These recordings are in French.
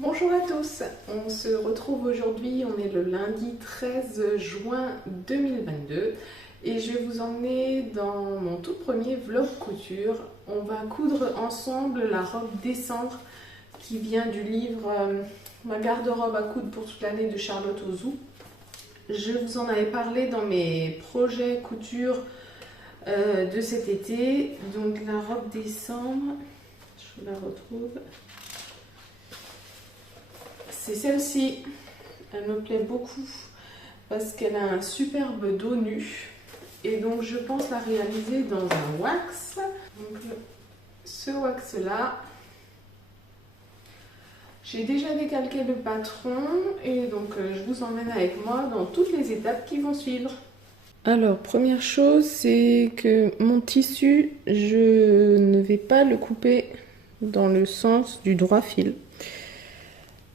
Bonjour à tous, on se retrouve aujourd'hui, on est le lundi 13 juin 2022 et je vais vous emmener dans mon tout premier vlog couture. On va coudre ensemble la robe décembre qui vient du livre Ma garde-robe à coudre pour toute l'année de Charlotte Ozou. Je vous en avais parlé dans mes projets couture de cet été. Donc la robe décembre, je vous la retrouve. C'est celle-ci, elle me plaît beaucoup parce qu'elle a un superbe dos nu et donc je pense la réaliser dans un wax. Donc ce wax là, j'ai déjà décalqué le patron et donc je vous emmène avec moi dans toutes les étapes qui vont suivre. Alors première chose, c'est que mon tissu, je ne vais pas le couper dans le sens du droit fil.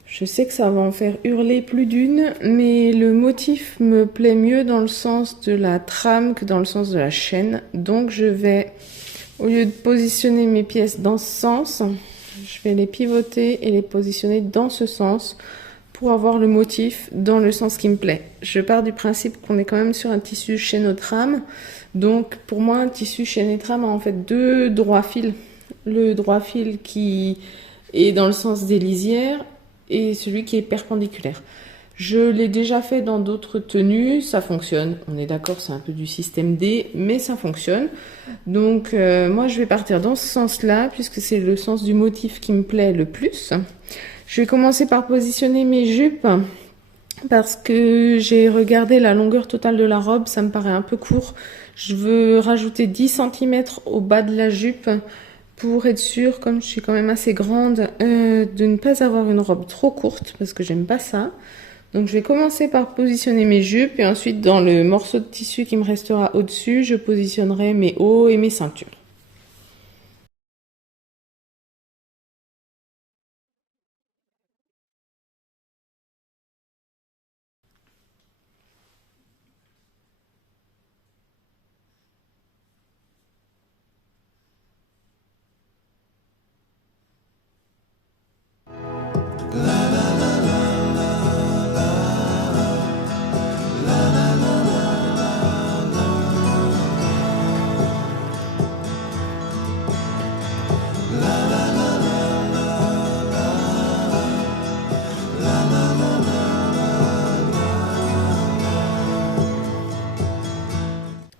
Je sais que ça va en faire hurler plus d'une, mais le motif me plaît mieux dans le sens de la trame que dans le sens de la chaîne. Donc je vais, au lieu de positionner mes pièces dans ce sens, je vais les pivoter et les positionner dans ce sens pour avoir le motif dans le sens qui me plaît. Je pars du principe qu'on est quand même sur un tissu chaîne aux trames. Donc pour moi, un tissu chaîne et trame a en fait deux droits fils. Le droit fil qui est dans le sens des lisières et celui qui est perpendiculaire. Je l'ai déjà fait dans d'autres tenues, ça fonctionne. On est d'accord, c'est un peu du système D, mais ça fonctionne. Donc moi je vais partir dans ce sens-là, puisque c'est le sens du motif qui me plaît le plus. Je vais commencer par positionner mes jupes, parce que j'ai regardé la longueur totale de la robe, ça me paraît un peu court. Je veux rajouter 10 cm au bas de la jupe, pour être sûre, comme je suis quand même assez grande, de ne pas avoir une robe trop courte, parce que j'aime pas ça. Donc je vais commencer par positionner mes jupes, et ensuite dans le morceau de tissu qui me restera au-dessus, je positionnerai mes hauts et mes ceintures.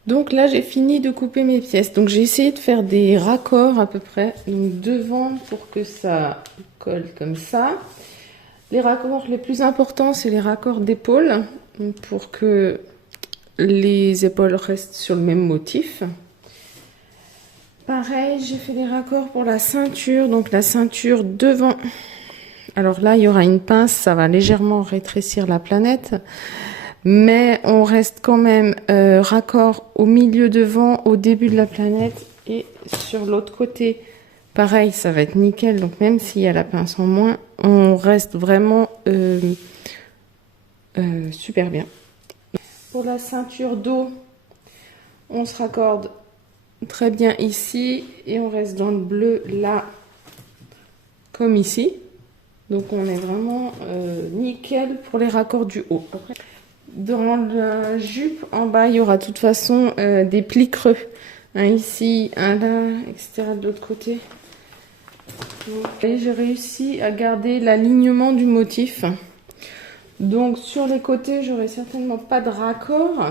Donc là j'ai fini de couper mes pièces, donc j'ai essayé de faire des raccords à peu près, donc devant pour que ça colle comme ça. Les raccords les plus importants c'est les raccords d'épaule, pour que les épaules restent sur le même motif. Pareil, j'ai fait des raccords pour la ceinture, donc la ceinture devant. Alors là il y aura une pince, ça va légèrement rétrécir la planète. Mais on reste quand même raccord au milieu devant, au début de la planète. Et sur l'autre côté, pareil, ça va être nickel. Donc même s'il y a la pince en moins, on reste vraiment super bien. Pour la ceinture dos, on se raccorde très bien ici. Et on reste dans le bleu là, comme ici. Donc on est vraiment nickel pour les raccords du haut. Après, dans la jupe, en bas, il y aura de toute façon des plis creux. Un ici, un là, etc. de l'autre côté. Et j'ai réussi à garder l'alignement du motif. Donc sur les côtés, j'aurai certainement pas de raccord.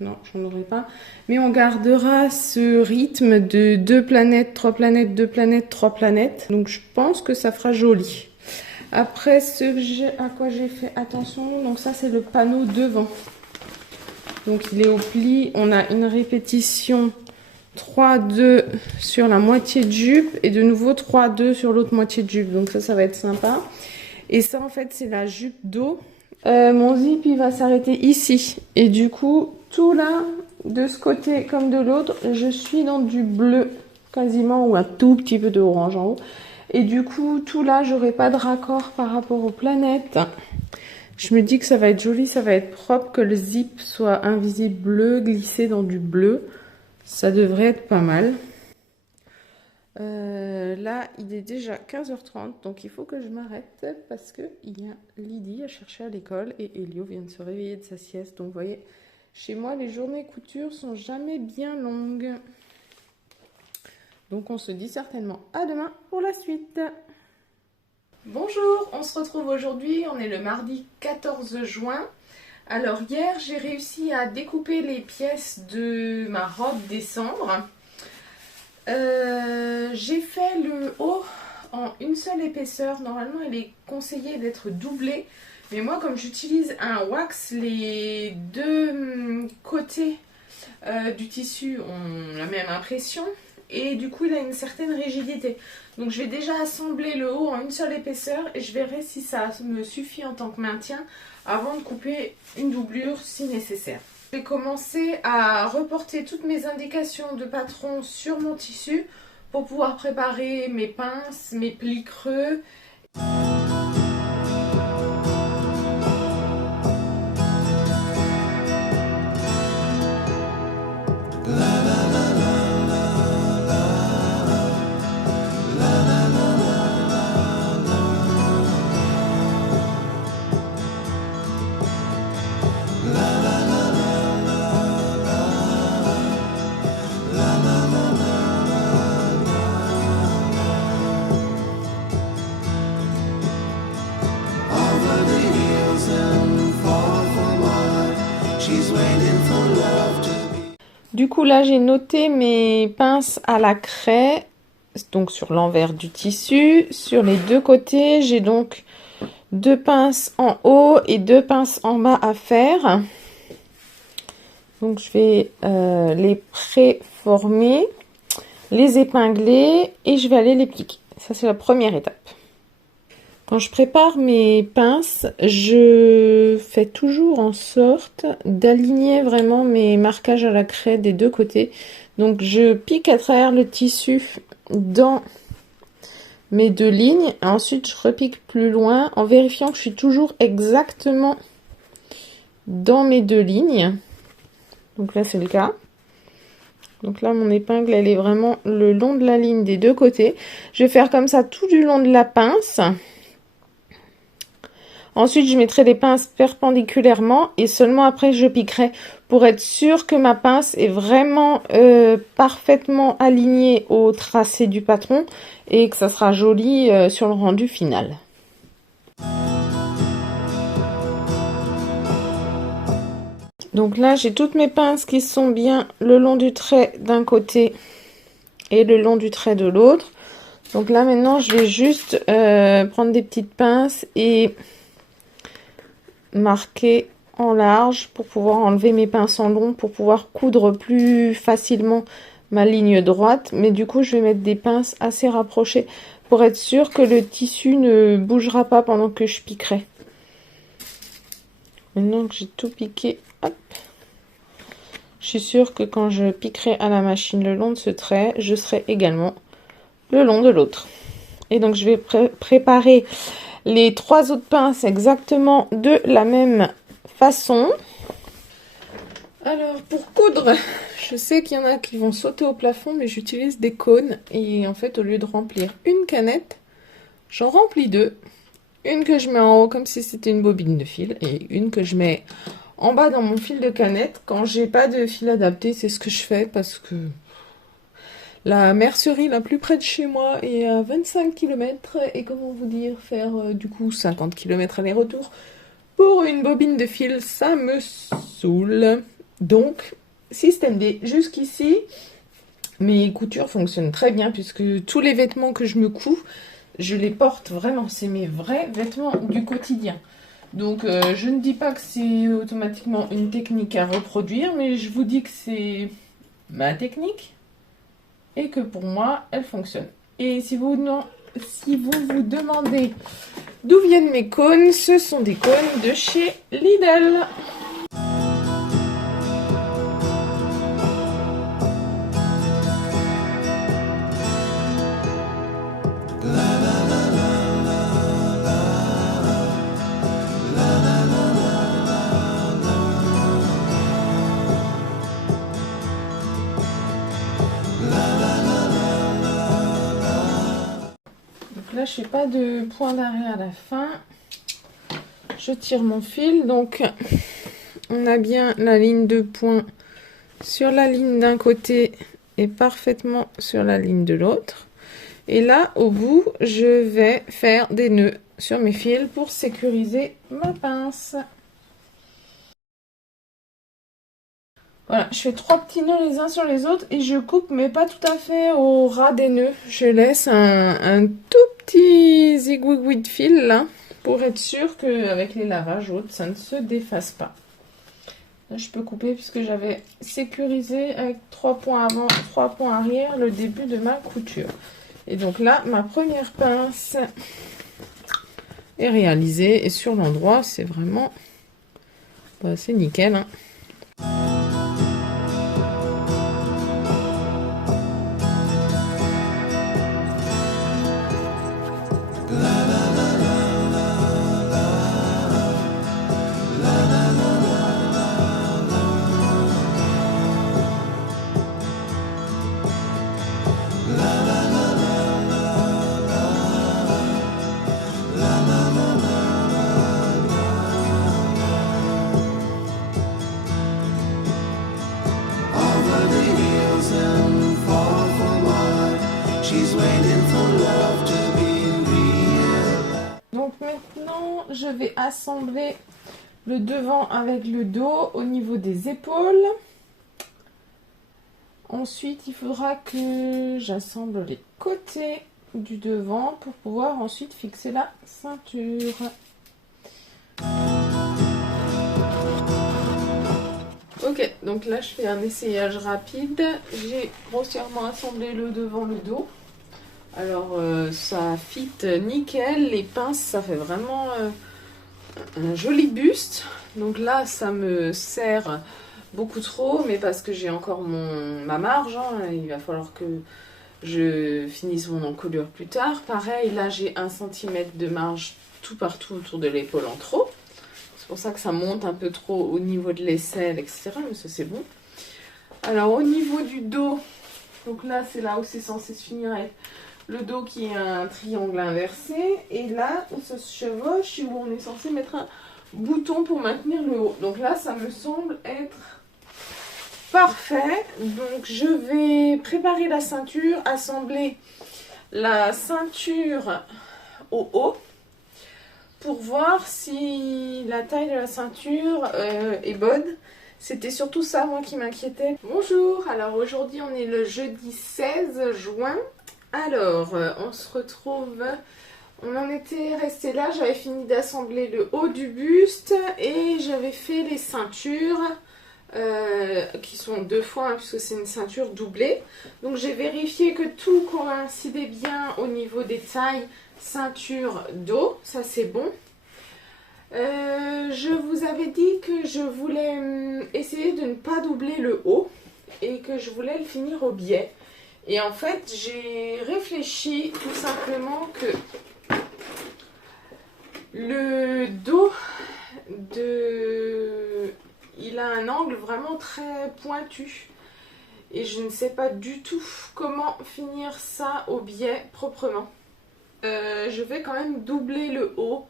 Non, j'en aurai pas. Mais on gardera ce rythme de 2 planètes, 3 planètes, 2 planètes, 3 planètes. Donc je pense que ça fera joli. Après, à quoi j'ai fait attention, donc ça c'est le panneau devant. Donc il est au pli, on a une répétition 3-2 sur la moitié de jupe et de nouveau 3-2 sur l'autre moitié de jupe. Donc ça va être sympa. Et ça en fait c'est la jupe dos. Mon zip il va s'arrêter ici. Et du coup, tout là, de ce côté comme de l'autre, je suis dans du bleu quasiment ou un tout petit peu de orange en haut. Et du coup, tout là, j'aurai pas de raccord par rapport aux planètes. Je me dis que ça va être joli, ça va être propre, que le zip soit invisible bleu, glissé dans du bleu. Ça devrait être pas mal. Là, il est déjà 15h30, donc il faut que je m'arrête parce qu'il y a Lydie à chercher à l'école et Elio vient de se réveiller de sa sieste. Donc, vous voyez, chez moi, les journées couture sont jamais bien longues. Donc, on se dit certainement à demain pour la suite. Bonjour, on se retrouve aujourd'hui, on est le mardi 14 juin. Alors, hier, j'ai réussi à découper les pièces de ma robe décembre. J'ai fait le haut en une seule épaisseur. Normalement, il est conseillé d'être doublé. Mais moi, comme j'utilise un wax, les deux côtés du tissu ont la même impression. Et du coup, il a une certaine rigidité. Donc, je vais déjà assembler le haut en une seule épaisseur. Et je verrai si ça me suffit en tant que maintien avant de couper une doublure si nécessaire. Je vais commencer à reporter toutes mes indications de patron sur mon tissu pour pouvoir préparer mes pinces, mes plis creux. Du coup, là, j'ai noté mes pinces à la craie, donc sur l'envers du tissu. Sur les deux côtés, j'ai donc 2 pinces en haut et 2 pinces en bas à faire. Donc, je vais les préformer, les épingler et je vais aller les pliquer. Ça, c'est la première étape. Quand je prépare mes pinces, je fais toujours en sorte d'aligner vraiment mes marquages à la craie des deux côtés. Donc je pique à travers le tissu dans mes deux lignes. Ensuite, je repique plus loin en vérifiant que je suis toujours exactement dans mes deux lignes. Donc là, c'est le cas. Donc là, mon épingle, elle est vraiment le long de la ligne des deux côtés. Je vais faire comme ça tout du long de la pince. Ensuite, je mettrai les pinces perpendiculairement et seulement après, je piquerai pour être sûr que ma pince est vraiment parfaitement alignée au tracé du patron et que ça sera joli sur le rendu final. Donc là, j'ai toutes mes pinces qui sont bien le long du trait d'un côté et le long du trait de l'autre. Donc là, maintenant, je vais juste prendre des petites pinces et marquer en large pour pouvoir enlever mes pinces en long pour pouvoir coudre plus facilement ma ligne droite. Mais du coup, je vais mettre des pinces assez rapprochées pour être sûr que le tissu ne bougera pas pendant que je piquerai. Maintenant que j'ai tout piqué, hop, je suis sûre que quand je piquerai à la machine le long de ce trait, je serai également le long de l'autre. Et donc, je vais préparer les 3 autres pinces exactement de la même façon. Alors, pour coudre, je sais qu'il y en a qui vont sauter au plafond, mais j'utilise des cônes. Et en fait, au lieu de remplir une canette, j'en remplis 2. Une que je mets en haut comme si c'était une bobine de fil. Et une que je mets en bas dans mon fil de canette. Quand j'ai pas de fil adapté, c'est ce que je fais parce que la mercerie la plus près de chez moi est à 25 km et comment vous dire, faire du coup 50 km aller-retour pour une bobine de fil, ça me saoule. Donc, système D, jusqu'ici, mes coutures fonctionnent très bien puisque tous les vêtements que je me couds, je les porte vraiment, c'est mes vrais vêtements du quotidien. Donc, je ne dis pas que c'est automatiquement une technique à reproduire, mais je vous dis que c'est ma technique. Et que pour moi, elle fonctionne. Et si vous vous demandez d'où viennent mes cônes, ce sont des cônes de chez Lidl. je fais pas de point d'arrêt à la fin. Je tire mon fil, donc on a bien la ligne de point sur la ligne d'un côté et parfaitement sur la ligne de l'autre. Et là, au bout, je vais faire des nœuds sur mes fils pour sécuriser ma pince. Voilà, je fais 3 petits nœuds les uns sur les autres et je coupe, mais pas tout à fait au ras des nœuds. Je laisse un tout petit zigouigoui de fil là, pour être sûr qu'avec les lavages autres, ça ne se défasse pas. Là, je peux couper puisque j'avais sécurisé avec 3 points avant, 3 points arrière le début de ma couture. Et donc là, ma première pince est réalisée et sur l'endroit, c'est vraiment, bah, c'est nickel, hein. Donc maintenant, je vais assembler le devant avec le dos au niveau des épaules. Ensuite, il faudra que j'assemble les côtés du devant pour pouvoir ensuite fixer la ceinture. Ok, donc là je fais un essayage rapide. J'ai grossièrement assemblé le devant, le dos. Alors ça fit nickel, les pinces ça fait vraiment un joli buste. Donc là ça me sert beaucoup trop, mais parce que j'ai encore ma marge, hein. Il va falloir que je finisse mon encolure plus tard. Pareil, là j'ai 1 cm de marge tout partout autour de l'épaule en trop. C'est pour ça que ça monte un peu trop au niveau de l'aisselle, etc. Mais ça c'est bon. Alors au niveau du dos, donc là c'est là où c'est censé se finir avec le dos qui est un triangle inversé. Et là où ça se chevauche, où on est censé mettre un bouton pour maintenir le haut. Donc là ça me semble être parfait. Donc je vais préparer la ceinture, assembler la ceinture au haut pour voir si la taille de la ceinture est bonne. C'était surtout ça moi qui m'inquiétait. Bonjour, alors aujourd'hui on est le jeudi 16 juin. Alors on se retrouve, on en était resté là, j'avais fini d'assembler le haut du buste et j'avais fait les ceintures qui sont 2 fois, hein, puisque c'est une ceinture doublée. Donc j'ai vérifié que tout coïncidait bien au niveau des tailles ceinture dos, ça c'est bon. Je vous avais dit que je voulais essayer de ne pas doubler le haut et que je voulais le finir au biais. Et en fait j'ai réfléchi tout simplement que le dos il a un angle vraiment très pointu et je ne sais pas du tout comment finir ça au biais proprement. Je vais quand même doubler le haut.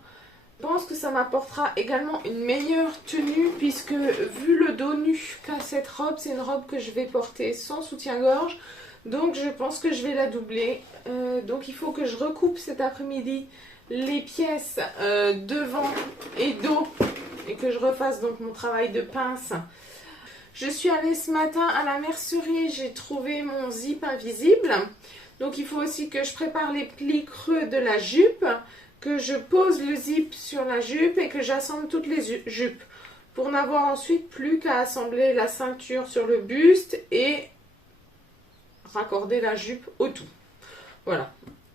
Je pense que ça m'apportera également une meilleure tenue puisque vu le dos nu qu'a cette robe, c'est une robe que je vais porter sans soutien-gorge. Donc je pense que je vais la doubler. Donc il faut que je recoupe cet après-midi les pièces devant et dos et que je refasse donc mon travail de pince. Je suis allée ce matin à la mercerie, j'ai trouvé mon zip invisible. Donc il faut aussi que je prépare les plis creux de la jupe, que je pose le zip sur la jupe et que j'assemble toutes les jupes pour n'avoir ensuite plus qu'à assembler la ceinture sur le buste et raccorder la jupe au tout. Voilà.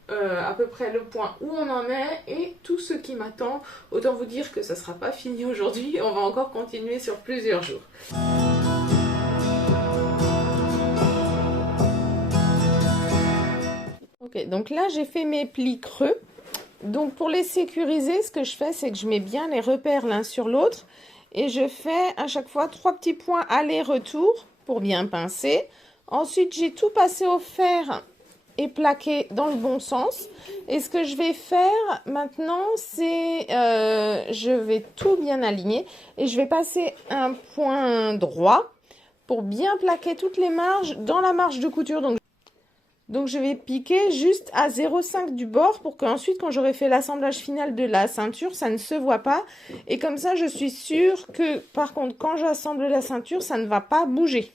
À peu près le point où on en est et tout ce qui m'attend. Autant vous dire que ça ne sera pas fini aujourd'hui, on va encore continuer sur plusieurs jours. Ok, donc là j'ai fait mes plis creux. Donc pour les sécuriser, ce que je fais, c'est que je mets bien les repères l'un sur l'autre et je fais à chaque fois 3 petits points aller-retour pour bien pincer. Ensuite, j'ai tout passé au fer et plaqué dans le bon sens. Et ce que je vais faire maintenant, c'est je vais tout bien aligner et je vais passer un point droit pour bien plaquer toutes les marges dans la marge de couture. Donc je vais piquer juste à 0,5 du bord pour qu'ensuite, quand j'aurai fait l'assemblage final de la ceinture, ça ne se voit pas. Et comme ça, je suis sûre que, par contre, quand j'assemble la ceinture, ça ne va pas bouger.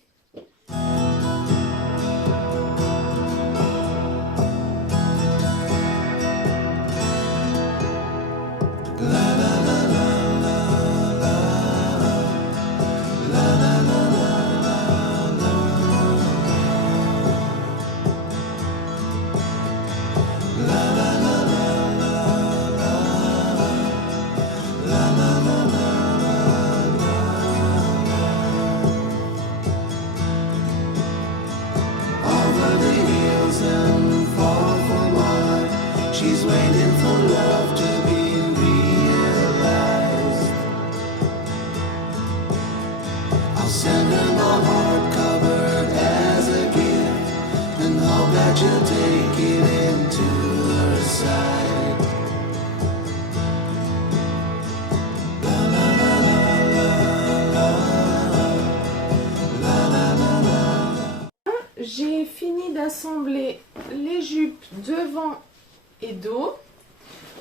She's waiting for love to be realized. I'll send her my heart covered as a gift and hope that you'll take it into her side. La la la la la la la la. J'ai fini d'assembler les jupes devant et dos.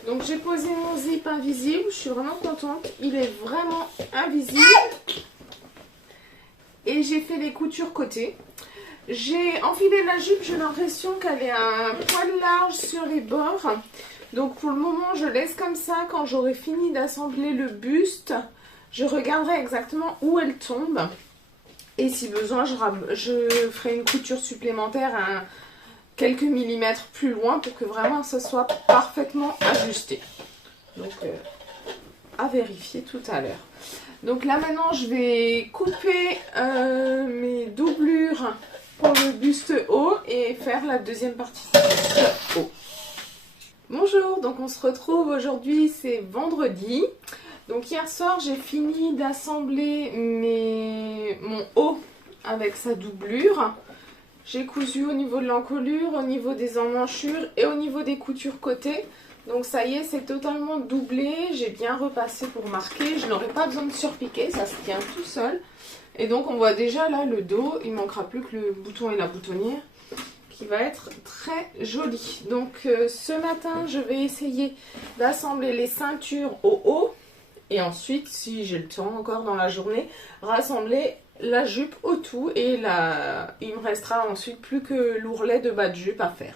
Donc j'ai posé mon zip invisible, je suis vraiment contente, il est vraiment invisible. Et j'ai fait les coutures côté. J'ai enfilé la jupe, j'ai l'impression qu'elle est un poil large sur les bords. Donc pour le moment je laisse comme ça. Quand j'aurai fini d'assembler le buste, je regarderai exactement où elle tombe. Et si besoin, je ferai une couture supplémentaire à quelques millimètres plus loin pour que vraiment ce soit parfaitement ajusté. Donc à vérifier tout à l'heure. Donc là maintenant je vais couper mes doublures pour le buste haut et faire la deuxième partie du buste haut. Bonjour, donc on se retrouve aujourd'hui, c'est vendredi. Donc hier soir j'ai fini d'assembler mon haut avec sa doublure. J'ai cousu au niveau de l'encolure, au niveau des emmanchures et au niveau des coutures côté. Donc ça y est, c'est totalement doublé. J'ai bien repassé pour marquer. Je n'aurai pas besoin de surpiquer, ça se tient tout seul. Et donc on voit déjà là le dos. Il ne manquera plus que le bouton et la boutonnière qui va être très joli. Donc ce matin, je vais essayer d'assembler les ceintures au haut. Et ensuite, si j'ai le temps encore dans la journée, rassembler la jupe au tout et il me restera ensuite plus que l'ourlet de bas de jupe à faire.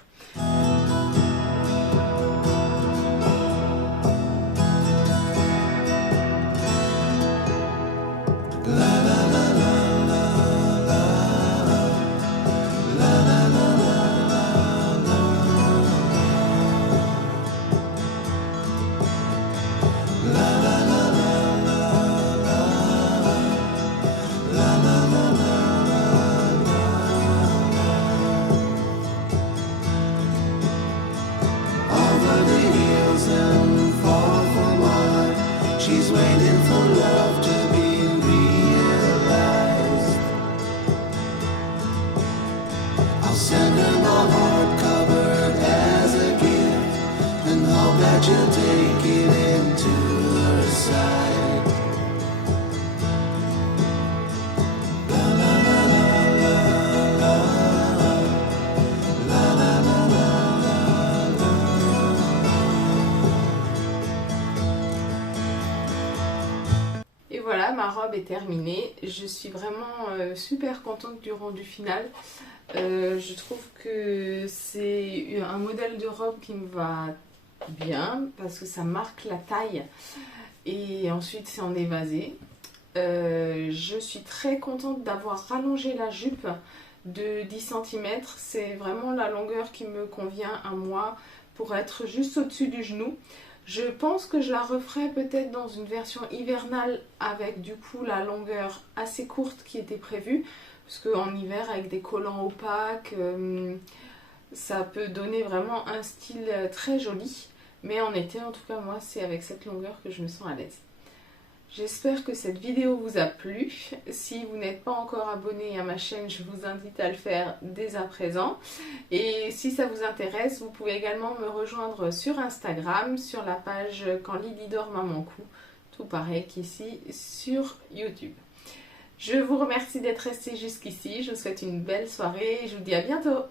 She's waiting for love to be realized. I'll send her my heart covered as a gift and hope that you'll take it into her side. La la la la la la la la la la. Et voilà, ma robe est terminée. Je suis vraiment super contente du rendu final. Je trouve que c'est un modèle de robe qui me va bien parce que ça marque la taille et ensuite c'est en évasé. Je suis très contente d'avoir rallongé la jupe de 10 cm. C'est vraiment la longueur qui me convient à moi pour être juste au-dessus du genou. Je pense que je la referai peut-être dans une version hivernale avec du coup la longueur assez courte qui était prévue. Parce qu'en hiver avec des collants opaques, ça peut donner vraiment un style très joli. Mais en été en tout cas moi c'est avec cette longueur que je me sens à l'aise. J'espère que cette vidéo vous a plu. Si vous n'êtes pas encore abonné à ma chaîne, je vous invite à le faire dès à présent. Et si ça vous intéresse, vous pouvez également me rejoindre sur Instagram, sur la page Quand Lily dort, maman coud. Tout pareil qu'ici sur YouTube. Je vous remercie d'être resté jusqu'ici. Je vous souhaite une belle soirée et je vous dis à bientôt.